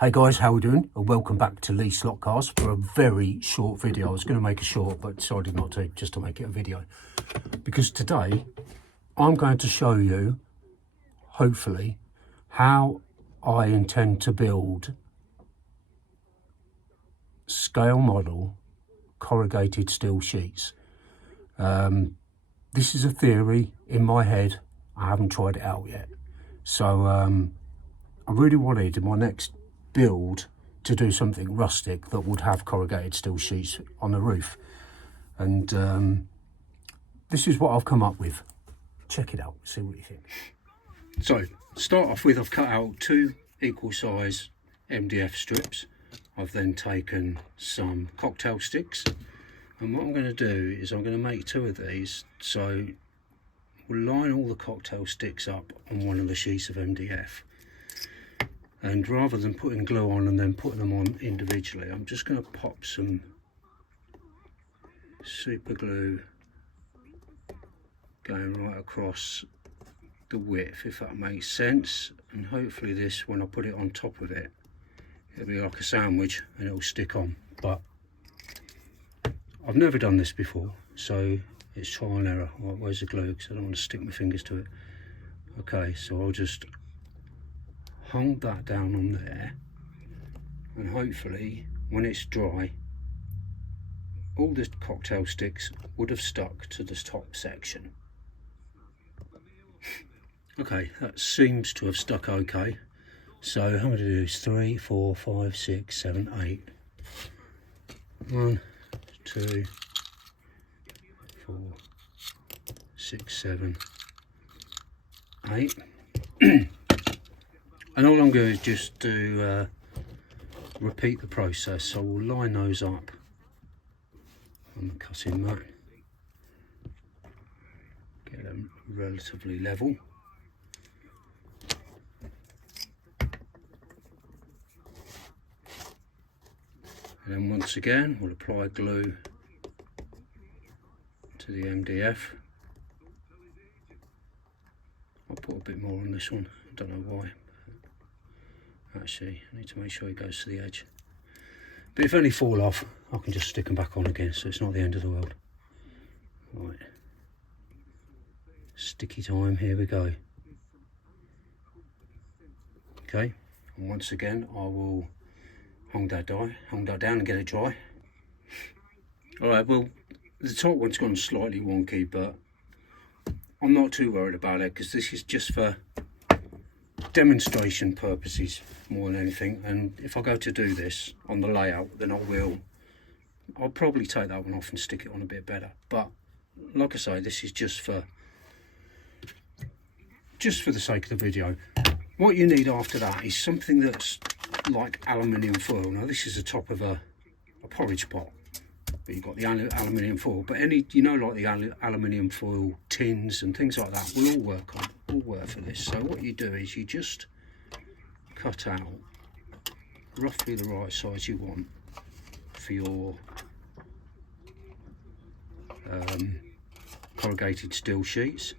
Hey guys, how we doing? And welcome back to Lee Slotcast for a very short video. I was going to make a short, but decided not to, just to make it a video. Because today, I'm going to show you, hopefully, how I intend to build scale model corrugated steel sheets. This is a theory in my head. I haven't tried it out yet. So I really wanted in my next build to do something rustic that would have corrugated steel sheets on the roof, and this is what I've come up with. Check it out, see what you think. So start off with, I've cut out 2 equal size MDF strips. I've then taken some cocktail sticks, and what I'm going to do is I'm going to make 2 of these. So we'll line all the cocktail sticks up on one of the sheets of MDF. And rather than putting glue on and then putting them on individually, I'm just going to pop some super glue going right across the width, if that makes sense. And hopefully this, when I put it on top of it, it'll be like a sandwich and it'll stick on. But I've never done this before, so it's trial and error. Right, where's the glue? Because I don't want to stick my fingers to it. Okay, so I'll just hold that down on there, and hopefully when it's dry all the cocktail sticks would have stuck to the top section. Okay, that seems to have stuck okay. So how many to do is 3, 4, 5, 6, 7, 8. 1, 2, 4, 6, 7, 8. And all I'm going to do is just to repeat the process. So we'll line those up on the cutting mat, get them relatively level. And then once again we'll apply glue to the MDF. I'll put a bit more on this one, I don't know why. Actually, I need to make sure it goes to the edge. But if any fall off, I can just stick them back on again, so it's not the end of the world. Right. Sticky time, here we go. Okay, and once again, I will hang that down and get it dry. Alright, well, the top one's gone slightly wonky, but I'm not too worried about it, because this is just for demonstration purposes more than anything. And if I go to do this on the layout, then I'll probably take that one off and stick it on a bit better. But like I say, this is just for the sake of the video. What you need after that is something that's like aluminium foil. Now this is the top of a porridge pot, but you've got the aluminium foil, but any, you know, like the aluminium foil tins and things like that will all work for this. So what you do is you just cut out roughly the right size you want for your corrugated steel sheets.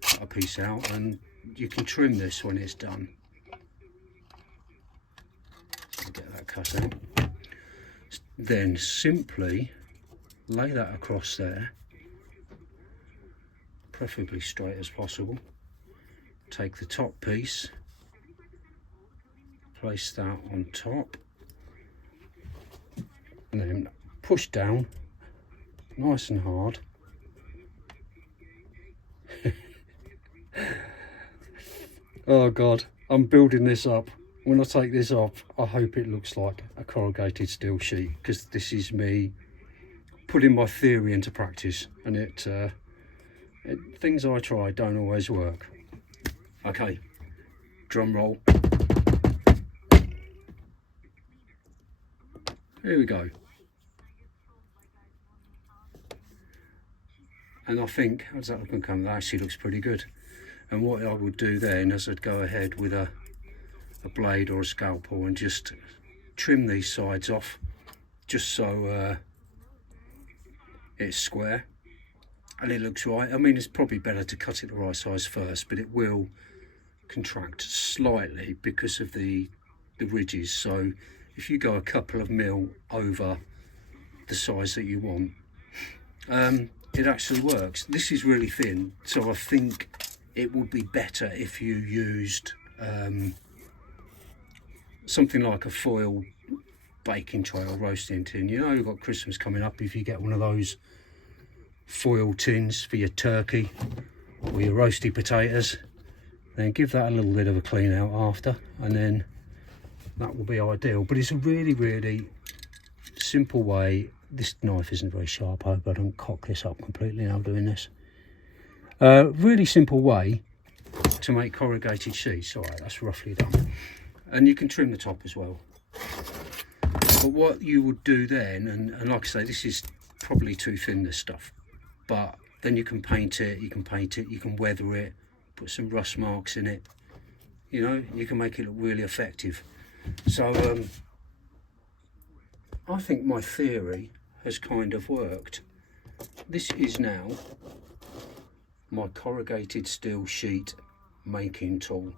Cut a piece out, and you can trim this when it's done. So get that cut out. Then simply lay that across there, preferably straight as possible. Take the top piece, place that on top, and then push down nice and hard. Oh God, I'm building this up. When I take this off, I hope it looks like a corrugated steel sheet, because this is me putting my theory into practice, and things I try don't always work. Okay, drum roll. Here we go. And I think, how does that look and come? That actually looks pretty good. And what I would do then is I'd go ahead with a blade or a scalpel and just trim these sides off, just so it's square and it looks right. I mean, it's probably better to cut it the right size first, but it will contract slightly because of the ridges. So if you go a couple of mil over the size that you want, it actually works. This is really thin, so I think it would be better if you used something like a foil baking tray or roasting tin. You know, you've got Christmas coming up. If you get one of those foil tins for your turkey or your roasted potatoes, then give that a little bit of a clean out after, and then that will be ideal. But it's a really, really simple way. This knife isn't very sharp. I hope I don't cock this up completely now doing this. Really simple way to make corrugated sheets. All right, that's roughly done. And you can trim the top as well. But what you would do then, and like I say, this is probably too thin, this stuff, but then you can paint it, you can weather it, put some rust marks in it, you know, you can make it look really effective. So I think my theory has kind of worked. This is now my corrugated steel sheet making tool.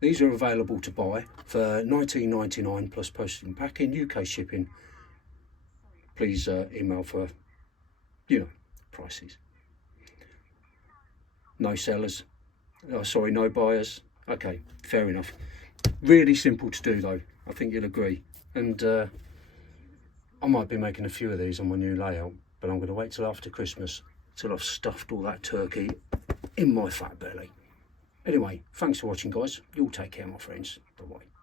These are available to buy for $19.99 plus postage and packing, UK shipping. Please email for, you know, prices. No sellers. Oh, sorry, no buyers. Okay, fair enough. Really simple to do though, I think you'll agree. And I might be making a few of these on my new layout, but I'm going to wait till after Christmas till I've stuffed all that turkey in my fat belly. Anyway, thanks for watching, guys. You'll take care, my friends. Bye-bye.